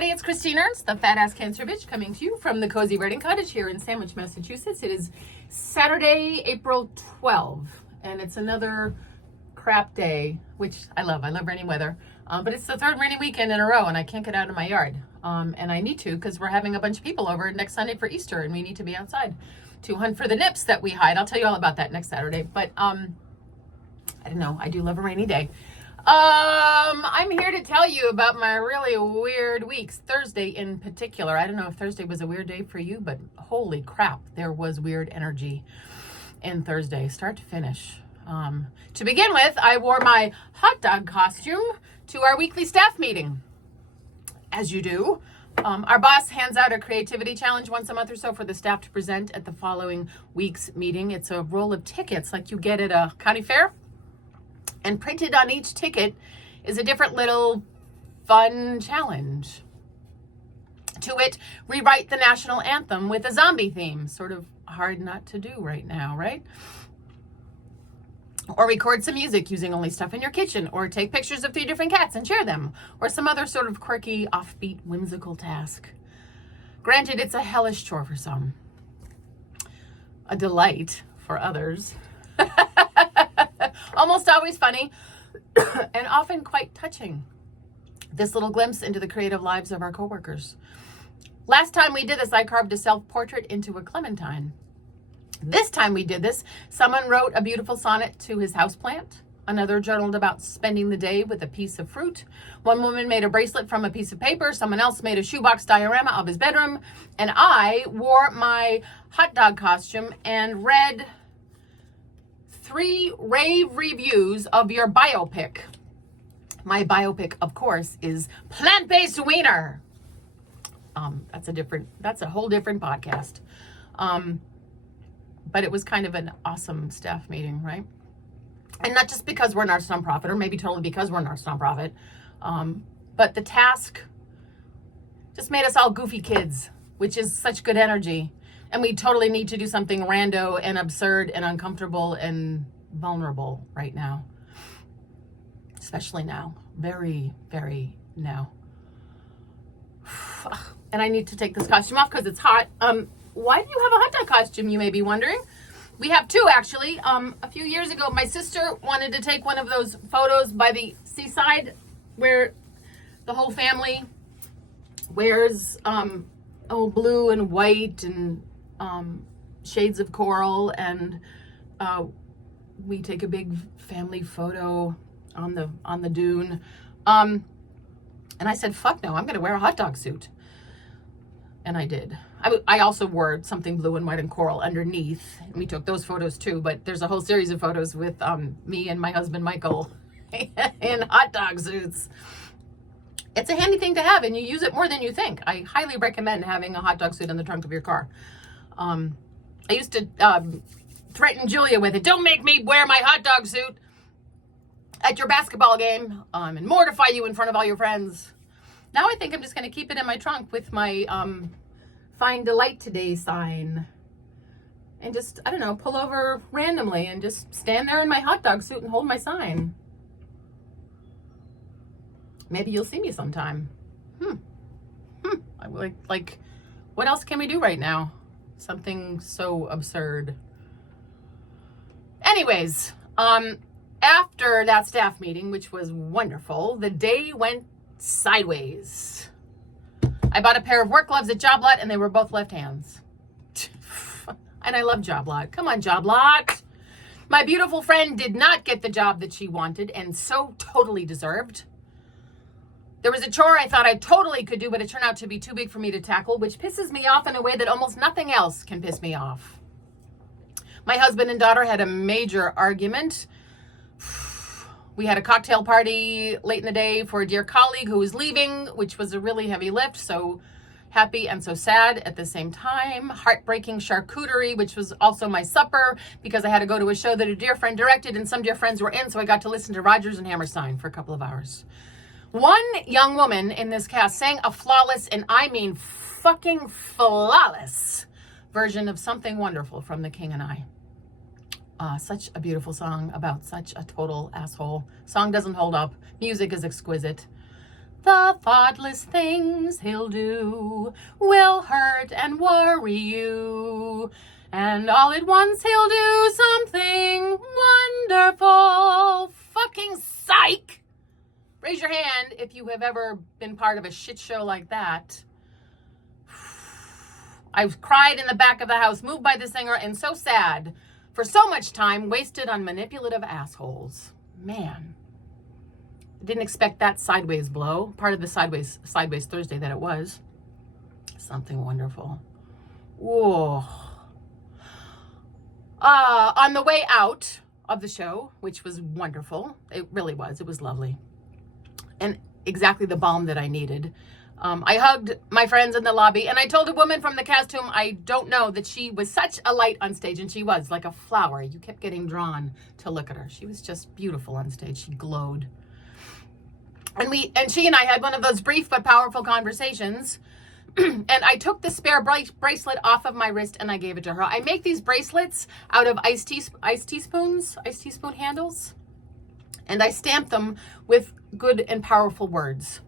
everybody, it's Christina, it's the Fat Ass Cancer Bitch, coming to you from the Cozy Reading Cottage here in Sandwich, Massachusetts. It is Saturday, April 12th, and it's another crap day, which I love. I love rainy weather, but it's the third rainy weekend in a row, and I can't get out of my yard, and I need to because we're having a bunch of people over next Sunday for Easter, and we need to be outside to hunt for the nips that we hide. I'll tell you all about that next Saturday, but I don't know. I do love a rainy day. I'm here to tell you about my really weird weeks, Thursday in particular. I don't know if Thursday was a weird day for you, but holy crap, there was weird energy in Thursday, start to finish. To begin with, I wore my hot dog costume to our weekly staff meeting, as you do. Our boss hands out a creativity challenge once a month or so for the staff to present at the following week's meeting. It's a roll of tickets like you get at a county fair. And printed on each ticket is a different little fun challenge. To it, rewrite the national anthem with a zombie theme. Sort of hard not to do right now, right? Or record some music using only stuff in your kitchen. Or take pictures of 3 different cats and share them. Or some other sort of quirky, offbeat, whimsical task. Granted, it's a hellish chore for some. A delight for others. Almost always funny and often quite touching. This little glimpse into the creative lives of our coworkers. Last time we did this, I carved a self-portrait into a clementine. This time we did this, someone wrote a beautiful sonnet to his houseplant. Another journaled about spending the day with a piece of fruit. One woman made a bracelet from a piece of paper. Someone else made a shoebox diorama of his bedroom. And I wore my hot dog costume and read 3 rave reviews of your biopic. My biopic, of course, is Plant-Based Wiener. That's a whole different podcast. But it was kind of an awesome staff meeting, right? And not just because we're an arts nonprofit, or maybe totally because we're an arts nonprofit, but the task just made us all goofy kids, which is such good energy. And we totally need to do something rando and absurd and uncomfortable and vulnerable right now. Especially now. Very, very now. And I need to take this costume off because it's hot. Why do you have a hot dog costume, you may be wondering? We have 2, actually. A few years ago, my sister wanted to take one of those photos by the seaside where the whole family wears blue and white and shades of coral, and we take a big family photo on the dune. And I said, fuck no, I'm going to wear a hot dog suit. And I did. I also wore something blue and white and coral underneath. And we took those photos too, but there's a whole series of photos with me and my husband Michael in hot dog suits. It's a handy thing to have, and you use it more than you think. I highly recommend having a hot dog suit in the trunk of your car. I used to threaten Julia with it. Don't make me wear my hot dog suit at your basketball game and mortify you in front of all your friends. Now I think I'm just going to keep it in my trunk with my Find Delight Today sign. And just, I don't know, pull over randomly and just stand there in my hot dog suit and hold my sign. Maybe you'll see me sometime. I like, what else can we do right now? Something so absurd. Anyways, after that staff meeting, which was wonderful, the day went sideways. I bought a pair of work gloves at Job Lot, and they were both left hands. And I love Job Lot. Come on, Job Lot. My beautiful friend did not get the job that she wanted, and so totally deserved. There was a chore I thought I totally could do, but it turned out to be too big for me to tackle, which pisses me off in a way that almost nothing else can piss me off. My husband and daughter had a major argument. We had a cocktail party late in the day for a dear colleague who was leaving, which was a really heavy lift. So happy and so sad at the same time. Heartbreaking charcuterie, which was also my supper because I had to go to a show that a dear friend directed and some dear friends were in. So I got to listen to Rodgers and Hammerstein for a couple of hours. One young woman in this cast sang a flawless, and I mean fucking flawless, version of Something Wonderful from The King and I. Such a beautiful song about such a total asshole. Song doesn't hold up. Music is exquisite. The thoughtless things he'll do will hurt and worry you. And all at once he'll do something wonderful. Fucking psych! Raise your hand if you have ever been part of a shit show like that. I cried in the back of the house, moved by the singer, and so sad for so much time wasted on manipulative assholes. Man. I didn't expect that sideways blow. Part of the sideways Thursday that it was. Something wonderful. Whoa. On the way out of the show, which was wonderful. It really was. It was lovely. And exactly the balm that I needed. I hugged my friends in the lobby, and I told a woman from the cast whom I don't know that she was such a light on stage, and she was like a flower. You kept getting drawn to look at her. She was just beautiful on stage. She glowed. And she and I had one of those brief but powerful conversations. And I took the spare bracelet off of my wrist and I gave it to her. I make these bracelets out of iced teaspoon handles. And I stamp them with good and powerful words.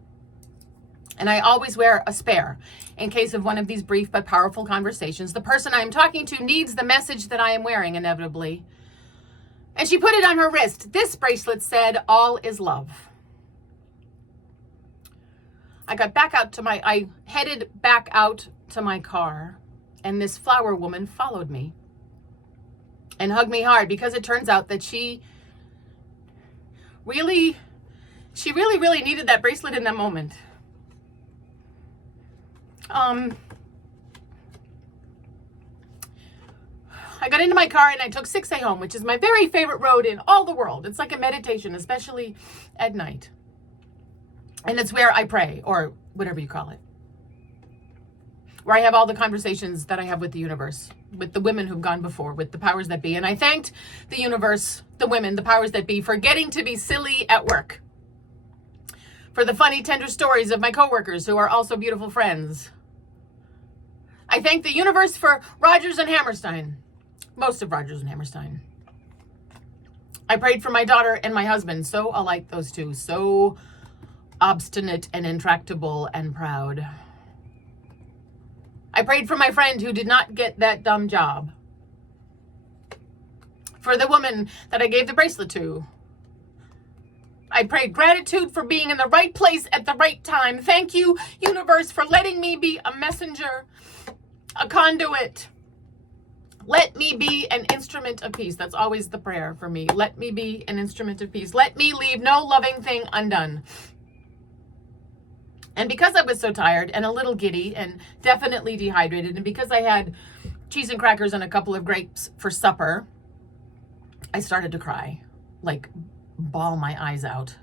And I always wear a spare in case of one of these brief but powerful conversations. The person I am talking to needs the message that I am wearing, inevitably. And she put it on her wrist. This bracelet said, "All is love." I headed back out to my car, and this flower woman followed me and hugged me hard, because it turns out that she really needed that bracelet in that moment. I got into my car and I took 6A home, which is my very favorite road in all the world. It's like a meditation, especially at night. And it's where I pray, or whatever you call it. Where I have all the conversations that I have with the universe, with the women who've gone before, with the powers that be. And I thanked the universe, the women, the powers that be, for getting to be silly at work. For the funny, tender stories of my coworkers who are also beautiful friends. I thank the universe for Rodgers and Hammerstein. Most of Rodgers and Hammerstein. I prayed for my daughter and my husband, so alike those two, so obstinate and intractable and proud. I prayed for my friend who did not get that dumb job. For the woman that I gave the bracelet to. I prayed gratitude for being in the right place at the right time. Thank you, universe, for letting me be a messenger, a conduit. Let me be an instrument of peace. That's always the prayer for me. Let me be an instrument of peace. Let me leave no loving thing undone. And because I was so tired and a little giddy and definitely dehydrated, and because I had cheese and crackers and a couple of grapes for supper, I started to cry, like bawl my eyes out.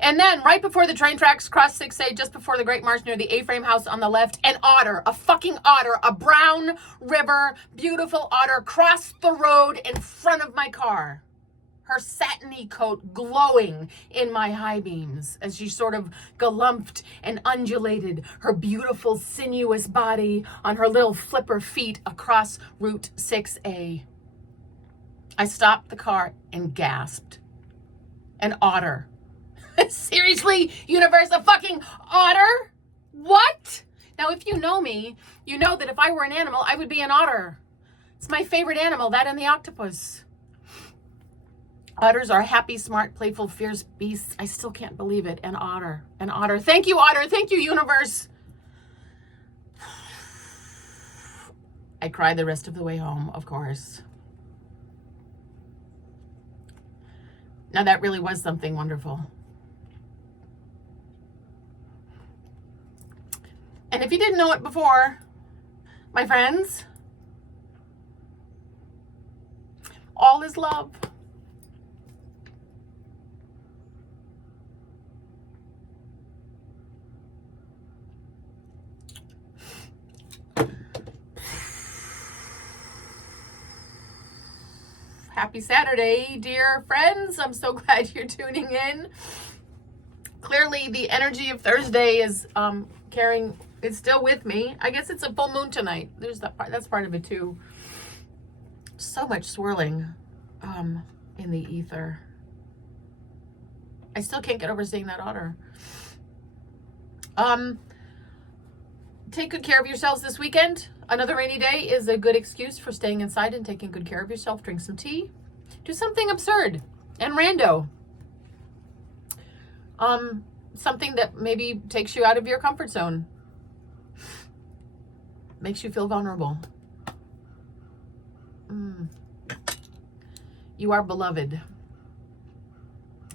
And then right before the train tracks crossed 6A, just before the Great March near the A-frame house on the left, an otter, a fucking otter, a brown river, beautiful otter, crossed the road in front of my car. Her satiny coat glowing in my high beams as she sort of galumped and undulated her beautiful sinuous body on her little flipper feet across Route 6A. I stopped the car and gasped. An otter. Seriously, universe, a fucking otter? What? Now, if you know me, you know that if I were an animal, I would be an otter. It's my favorite animal, that and the octopus. Otters are happy, smart, playful, fierce beasts. I still can't believe it. An otter. An otter. Thank you, otter. Thank you, universe. I cried the rest of the way home, of course. Now, that really was something wonderful. And if you didn't know it before, my friends, all is love. Happy Saturday, dear friends. I'm so glad you're tuning in. Clearly, the energy of Thursday is it's still with me. I guess it's a full moon tonight. There's that part. That's part of it too. So much swirling in the ether. I still can't get over seeing that otter. Take good care of yourselves this weekend. Another rainy day is a good excuse for staying inside and taking good care of yourself. Drink some tea. Do something absurd and rando. Something that maybe takes you out of your comfort zone. Makes you feel vulnerable. You are beloved.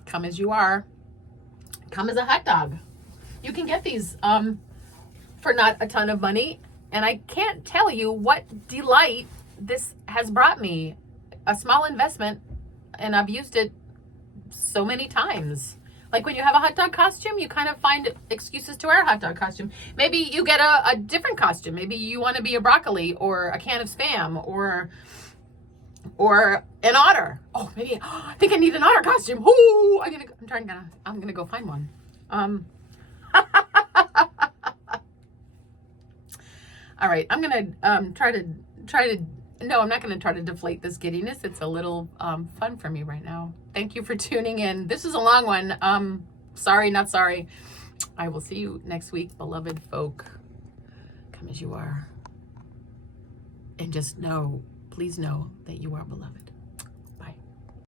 Come as you are. Come as a hot dog. You can get these for not a ton of money. And I can't tell you what delight this has brought me. A small investment, and I've used it so many times. Like when you have a hot dog costume, you kind of find excuses to wear a hot dog costume. Maybe you get a different costume. Maybe you want to be a broccoli or a can of Spam or an otter. Oh, maybe I think I need an otter costume. Ooh, I'm gonna go find one. All right, I'm gonna try to. No, I'm not gonna try to deflate this giddiness. It's a little fun for me right now. Thank you for tuning in. This is a long one. Sorry, not sorry. I will see you next week, beloved folk. Come as you are, and just know, please know that you are beloved.